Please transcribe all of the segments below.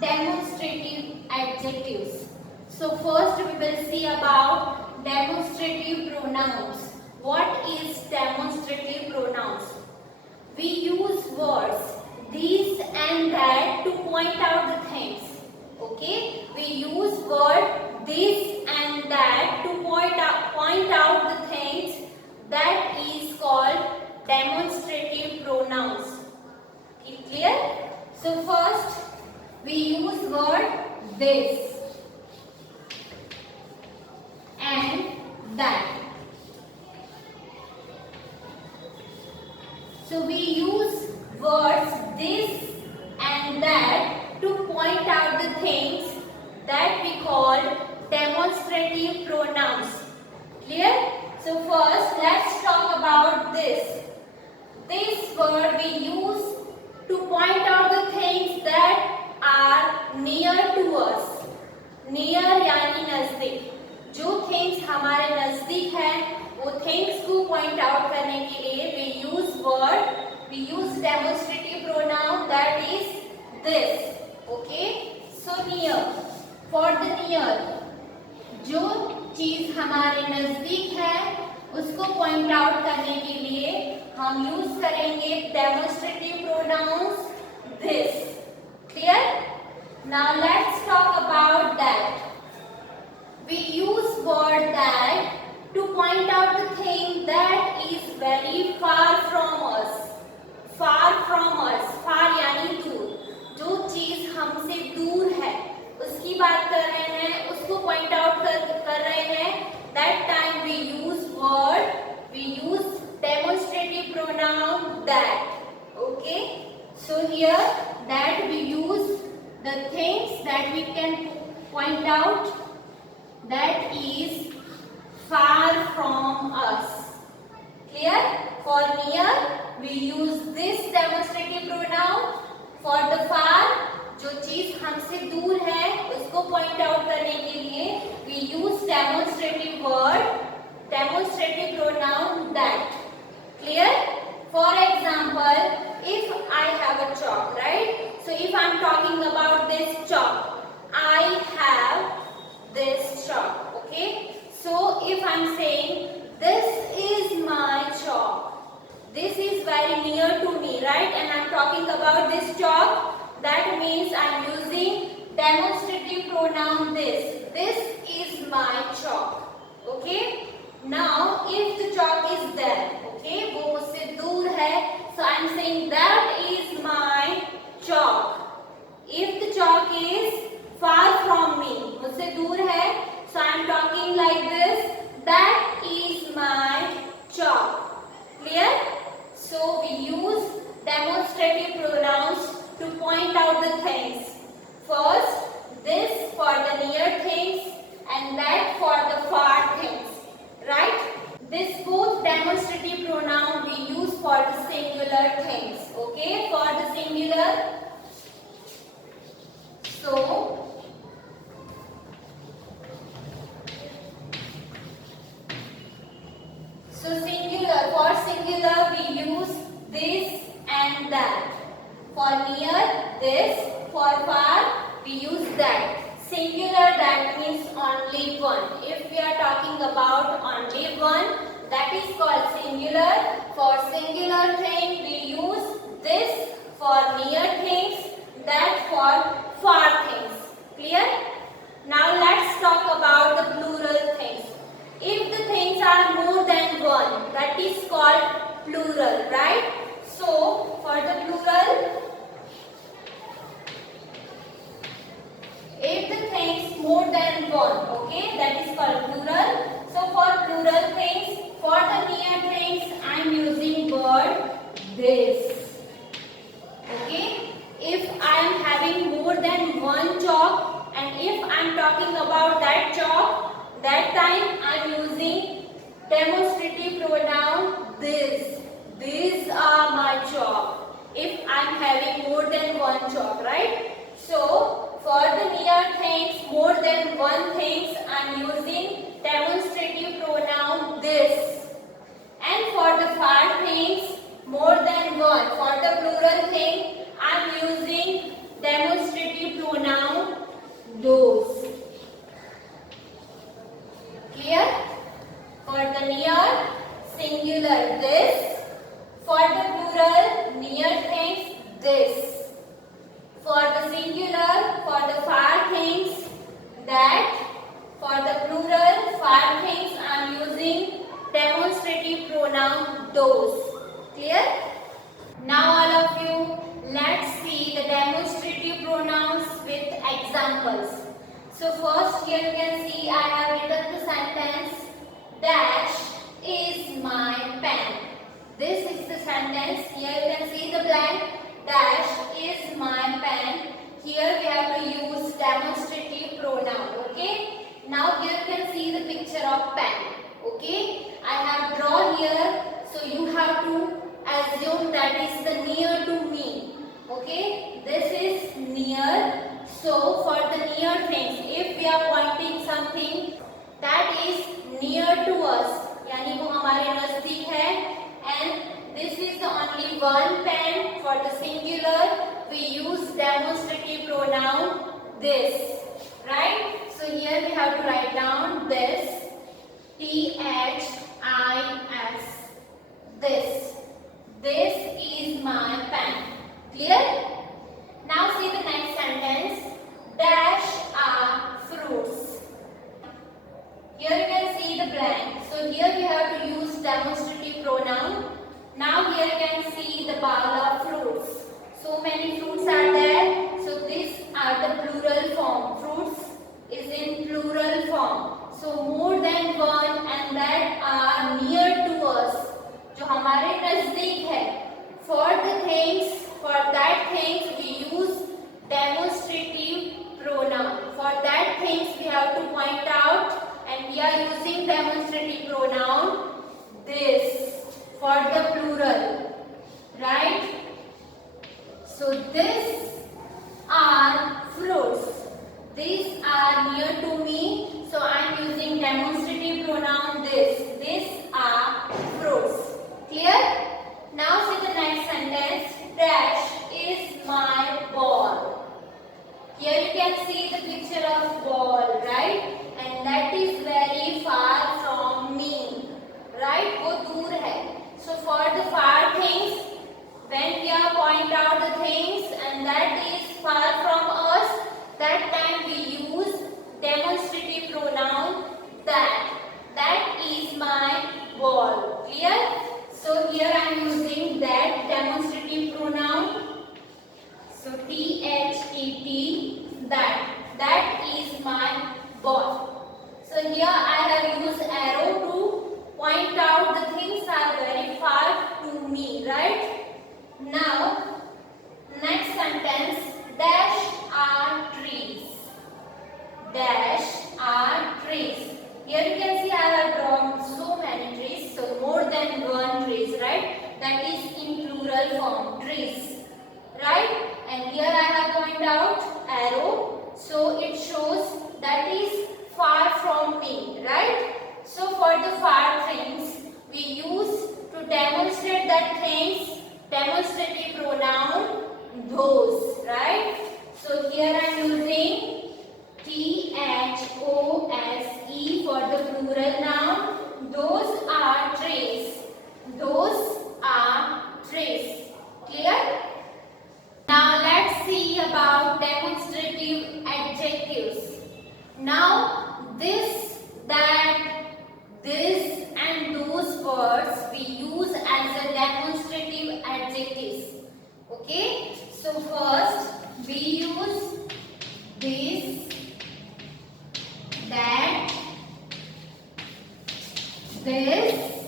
demonstrative adjectives. So first we will see about demonstrative pronouns. What is demonstrative pronouns? We use words these and that to point out the things. Okay, we use word this and that to point out the things. That is called demonstrative pronouns. Clear? So first we use word this and that. So we use words this and that to point out the things that we call demonstrative pronouns. Clear? So first let's talk about this. This word we use to point out the things that are near to us. Near यानी नजदीक. जो things हमारे नजदीक हैं, वो things को point out करने के लिए we use demonstrative pronoun that is this. Okay? So near. For the near, जो चीज हमारे नजदीक है उसको point out करने के लिए हम use करेंगे demonstrative pronouns this. Clear? Now let's talk about that. We use word that to point out the thing that is very far from us. Far from us. Far यानी दूर. जो चीज हमसे दूर है उसकी बात कर रहे हैं, उसको point out कर रहे हैं. That time we use demonstrative pronoun that. Okay? So here that we use the things that we can point out that is far from us. Clear? For near we use this demonstrative pronoun. For the far, जो चीज हमसे दूर है उसको point out करने के लिए we use demonstrative pronoun that. Clear? For example, if I have a chalk, right? So if I am talking about this chalk, I have this chalk. Okay? So if I am saying this is my chalk, this is very near to me, right? And I am talking about this chalk. That means I am using demonstrative pronoun this. This is my chalk. Okay? Now, if the chalk is there, okay, वो मुझसे दूर है, so I am saying that is my chalk. If the chalk is far from me, मुझसे दूर है, so I am talking like this. That is my chalk. Clear? So we use demonstrative pronouns to point out the things. First, this for the near things and that for the far things. Right? This both demonstrative pronoun we use for the singular things. Okay? For the singular. So singular. For singular we use this and that. For near, this. For far, we use that. Singular, that means only one. If we are talking about only one, that is called singular. For singular thing, we use this for near things, that for far things. Clear? Now let's talk about the plural things. If the things are more than one, that is called plural, right? So, for the plural, if the things more than one, okay, that is called plural. So for plural things, for the near things, I am using word this. Okay, if I am having more than one chalk and if I am talking about that chalk, that time I am using demonstrative pronoun this. These are my chalk. If I am having more than one chalk, right? So for the near things, more than one things, I am using demonstrative pronoun this. And for the far things, more than one. For the plural thing, I am using demonstrative pronoun those. Clear? Now all of you, let's see the demonstrative pronouns with examples. So first here you can see I have written the sentence, dash is my pen. This is the sentence. Here you can see the blank, dash is my pen. Here we have to use demonstrative pronoun. Okay. Now here you can see the picture of pen. Okay. I have drawn here. So you have to assume that is the near to me. Okay. This is near. So for the near things, if we are pointing something that is near to us, यानी वो हमारे नजदीक है, and this is the only one pen. For the singular, we use demonstrative pronoun this, right? So here we have to write down this, THIS, this. This is my pen. Clear? Now see the next sentence. Dash are fruits. Here you can see the blank. So here we have to use demonstrative pronoun. Now here you can see the bowl of fruits. So many fruits are there. So these are the plural form. Fruits is in plural form. So more than one and that are near to us. जो हमारे नजदीक है. For the things, for that things we use demonstrative pronoun. For that things we have to point out and we are using demonstrative pronoun this for the plural, right? So these are fruits. These are near to me. So I am using demonstrative pronoun this. These are fruits. Clear? Now see the next sentence. Dash is my ball. Here you can see the picture of ball, right? And that is very far from me, right? वो दूर है. So for the far things, when we are point out the things and that is far from us, that time we use demonstrative pronoun that. That is my ball. Clear? So here I am using that demonstrative pronoun. So THET, that. That is my ball. So here I have used arrow to point out the things are very far to me, right? Now, next sentence, dash are trees. Dash are trees. Here you can see I have drawn so many trees, so more than one trees, right? That is in plural form, trees, right? And here I have pointed out arrow, so it shows that is far from me, right? So for the far things, we use to demonstrate that things, demonstrative pronoun those, right? So here I am using THOSE for the plural noun. Those are trees. Those are trees. Clear? Now let's see about demonstrative adjectives. Now this, that, this and those words we use as a demonstrative adjectives. Okay? So first we use this, that, this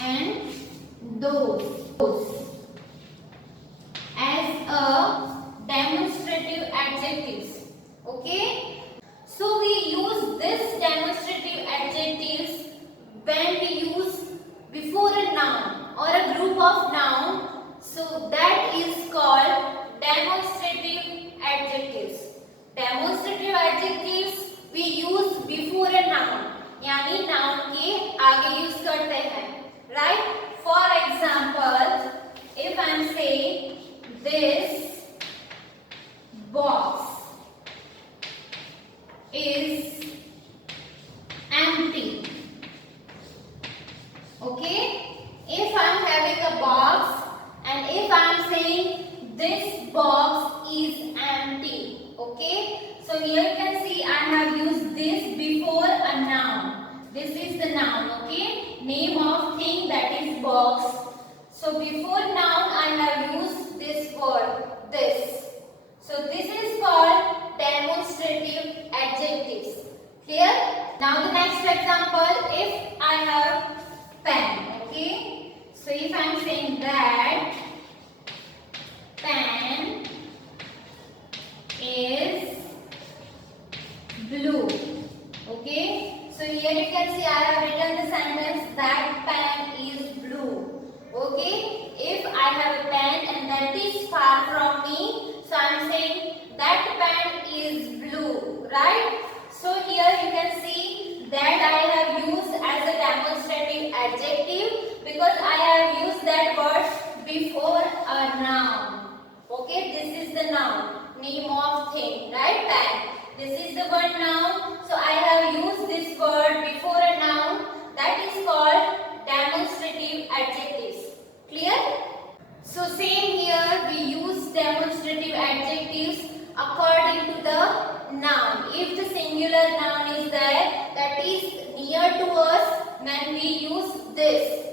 and those as a demonstrative adjectives. Okay? So we use this demonstrative adjectives when we use before a noun or a group of noun. So that is called demonstrative adjectives. Demonstrative adjectives we use before a noun, यानी noun के आगे use करते हैं, right? For example, if I am saying this box is empty. Okay? If I am having a box and if I am saying this box is empty. Okay? So here you can see I have used this before a noun. This is the noun. Okay? So before noun I have used this word, this. So this is called demonstrative adjectives. Clear? Now the next example, if I have pen, okay? So if I am saying that pen is blue, okay? So here you can see I have written the sentence that pen is blue, okay? If I have a pen and that is far from me, so I am saying that pen is blue, right? So here you can see that I have used as a demonstrative adjective because I have used that word before a noun. Okay, this is the noun, name of thing, right? Pen. This is the word noun. So I have used this word before a noun. That is called demonstrative adjectives. Clear? So same here, we use demonstrative adjectives according to the noun. If the singular noun is there, that is near to us, then we use this.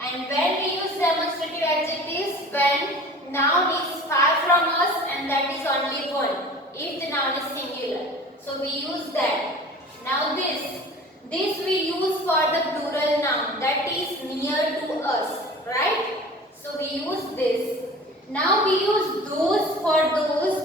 And when we use demonstrative adjectives, when noun is far from us and that is only one. If the noun is singular, so we use that. Now this we use for the plural noun, that is near to us, right? So we use this. Now we use those for those